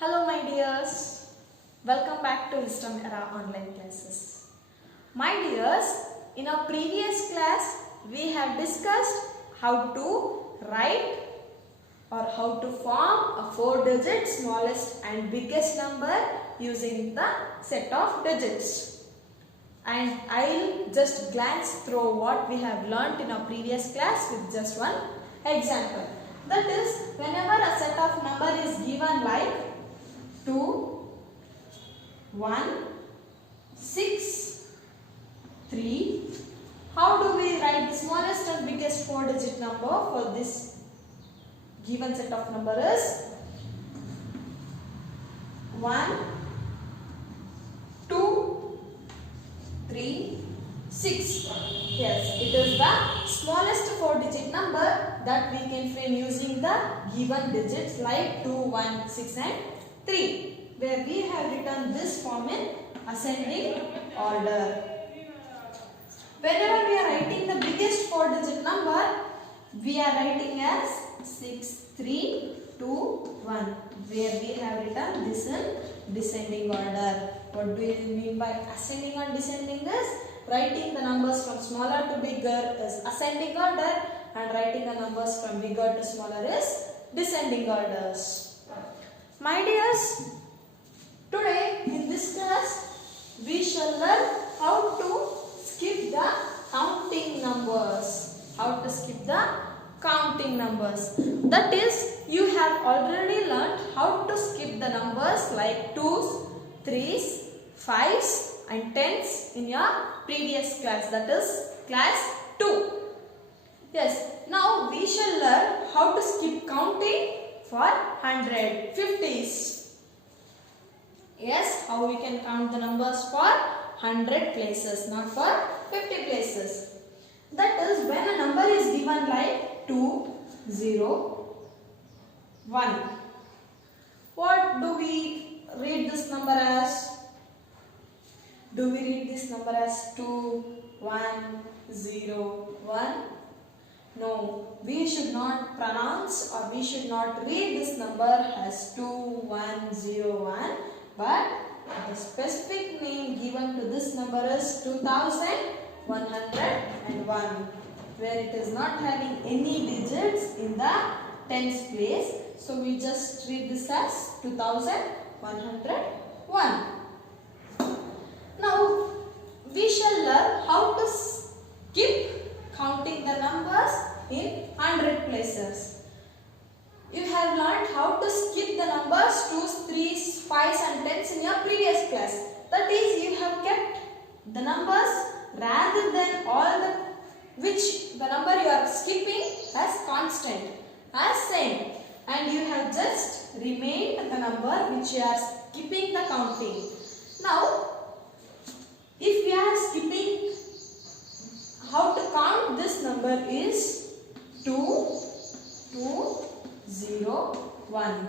Hello my dears, welcome back to Wisdom Era online classes. My dears, in our previous class we have discussed how to write or how to form a 4-digit smallest and biggest number using the set of digits. And I'll just glance through what we have learnt in our previous class with just one example. That is, whenever a set of number is given like 2, 1, 6, 3. How do we write the smallest and biggest 4-digit number for this given set of numbers? 1, 2, 3, 6. Yes, it is the smallest 4-digit number that we can frame using the given digits like 2, 1, 6 and 3, where we have written this form in ascending order. Whenever we are writing the biggest 4-digit number, we are writing as 6, 3, 2, 1, where we have written this in descending order. What do you mean by ascending or descending is writing the numbers from smaller to bigger is ascending order and writing the numbers from bigger to smaller is descending orders. My dears, today in this class we shall learn how to skip the counting numbers. How to skip the counting numbers. That is, you have already learned how to skip the numbers like 2s, 3s, 5s and 10s in your previous class, that is class 2. Yes, now we shall learn how to skip counting for 100, 50s. Yes, how we can count the numbers for 100 places, not for 50 places. That is, when a number is given like 2, 0, 1. What do we read this number as? Do we read this number as 2, 1, 0, 1? No, we should not pronounce or we should not read this number as 2101, but the specific name given to this number is 2101, where it is not having any digits in the tens place. So we just read this as 2101. Now we shall learn how to skip counting the numbers in 100 places. You have learned how to skip the numbers 2s, 3s, 5s and 10s in your previous class. That is, you have kept the numbers rather than all the which the number you are skipping as constant, as same, and you have just remained the number which you are skipping the counting. Now, if we are skipping, how to count this number is 2, 2, 0, 1.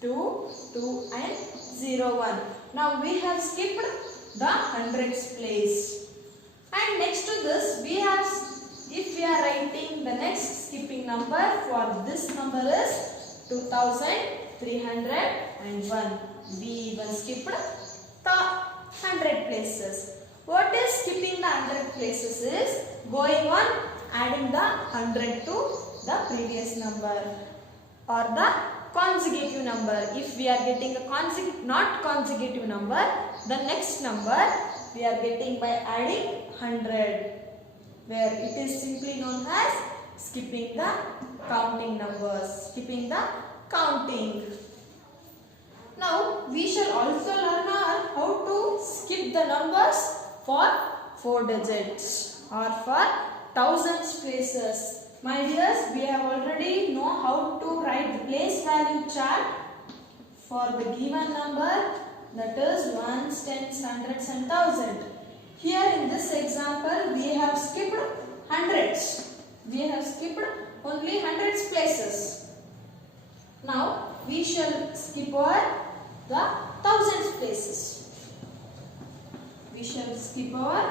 2, 2 and 0, 1. Now we have skipped the hundreds place. And next to this, we have, if we are writing the next skipping number for this number is 2301. We even skipped the 100 places. What is skipping the 100 places is going on adding the 100 to the previous number or the consecutive number. If we are getting a not consecutive number, the next number we are getting by adding 100, where it is simply known as skipping the counting numbers, skipping the counting. Now we shall also learn how to skip the numbers for 4 digits or for thousands places. My dears, we have already know how to write the place value chart for the given number, that is ones, tens, hundreds and thousand. Here in this example, we have skipped hundreds. We have skipped only hundreds places. Now we shall skip over the thousands places. We shall skip over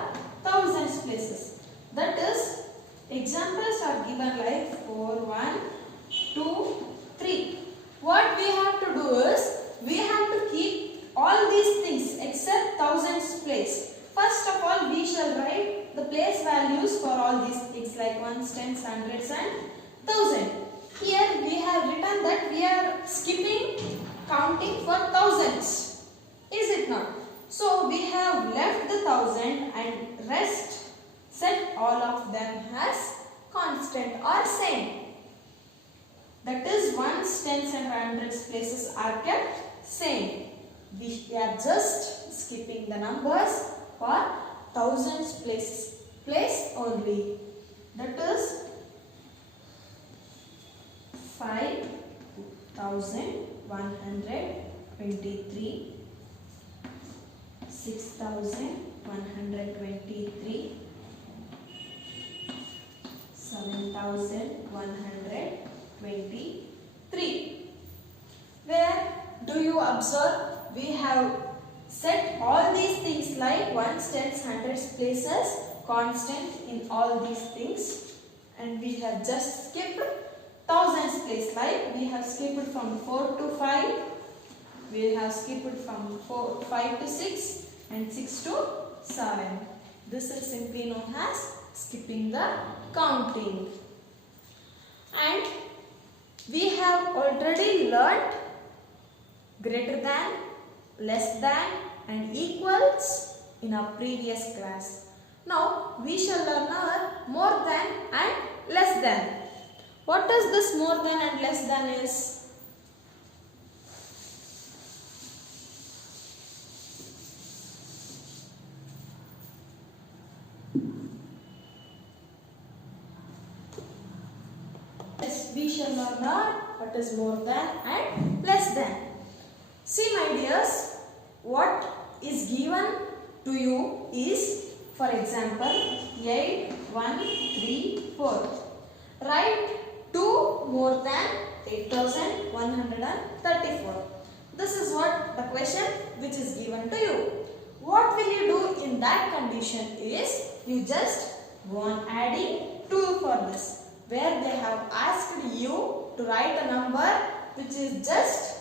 thousands places. That is, examples are given like 4, 1, 2, 3. What we have to do is ones, tens, hundreds and thousand. Here we have written that we are skipping counting for thousands. Is it not? So we have left the thousand and rest set all of them as constant or same. That is ones, tens and hundreds places are kept same. We are just skipping the numbers for thousands place only. That is 5,123, 6,123, 7,123. Where do you observe? We have set all these things like ones, tens, hundreds places constant in all these things, and we have just skipped thousands place, like we have skipped from 4 to 5, we have skipped from 5 to 6 and 6 to 7. This is simply known as skipping the counting. And we have already learnt greater than, less than and equals in our previous class. Now we shall learn our more than and less than. What does this more than and less than is? Yes, we shall learn what is more than and less than. See my dears, what is given to you is, for example, 8, 1, 3, 4. Write 2 more than 8,134. This is what the question which is given to you. What will you do in that condition is, you just go on adding 2 for this. Where they have asked you to write a number which is just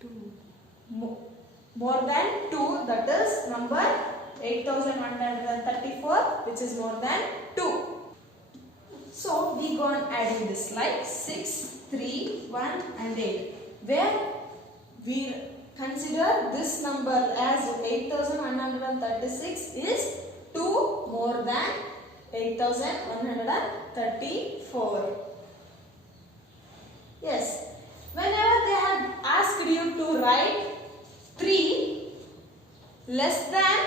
2 more than 2, that is number 8,134, which is more than 2. So we go on adding this like 6, 3, 1 and 8. Where we consider this number as 8,136 is 2 more than 8,134. Yes. Whenever they have asked you to write 3 less than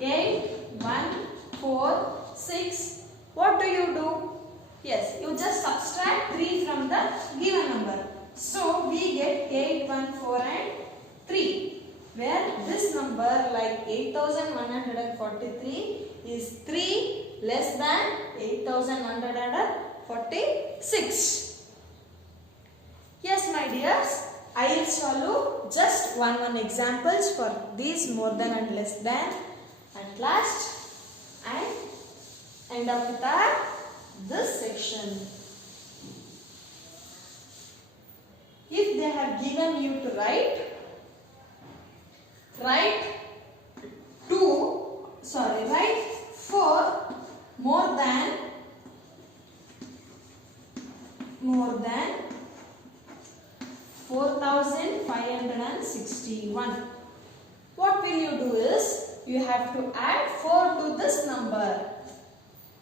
8, 1, 4, 6, what do? Yes, you just subtract 3 from the given number. So we get 8, 1, 4 and 3. Where this number like 8,143 is 3 less than 8,146. Yes, my dears, I will show just one examples for these more than and less than. At last, and end up with this section. If they have given you to write 4 more than 4,561. What will you do is, you have to add 4 to this number.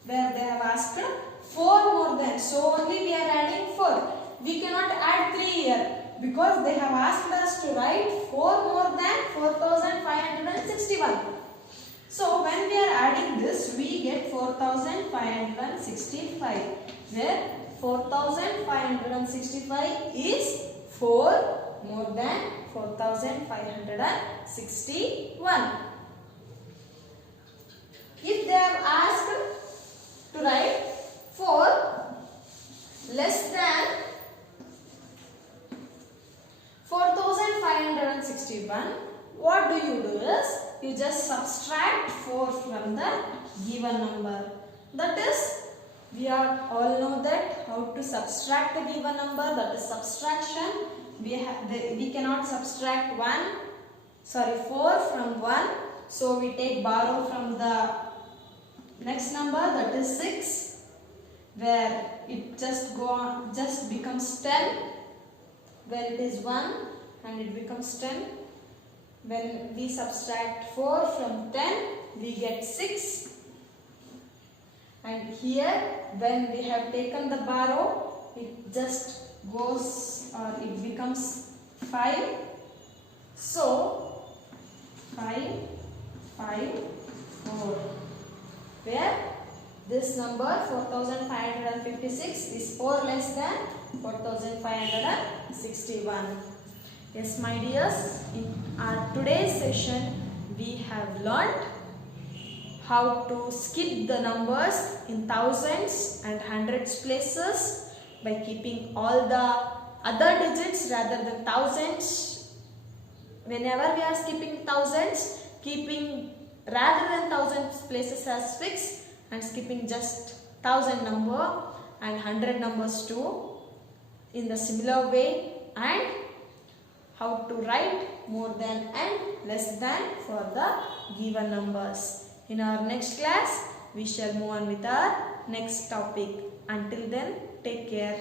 Where they have asked 4 more than, so only we are adding 4. We cannot add 3 here because they have asked us to write 4 more than 4,561. So when we are adding this, we get 4,565. Where 4,565 is 4 more than 4,561. If they have asked to write 4 less than 4,561, what do? Is you just subtract 4 from the given number. That is, we all know that how to subtract the given number, that is subtraction. We cannot subtract 4 from 1, so we take borrow from the next number, that is 6. where it just becomes 10, where it is 1 and it becomes 10. When we subtract 4 from 10, we get 6. And here, when we have taken the borrow, it just goes or it becomes 5. So, 5, 5, 4. Where this number 4556 is 4 less than 4561. Yes, my dears, in our today's session we have learnt how to skip the numbers in thousands and hundreds places by keeping all the other digits rather than thousands. Whenever we are skipping thousands, keeping rather than thousands places as fixed and skipping just 1000 number and 100 numbers too in the similar way, and how to write more than and less than for the given numbers. In our next class, we shall move on with our next topic. Until then, take care.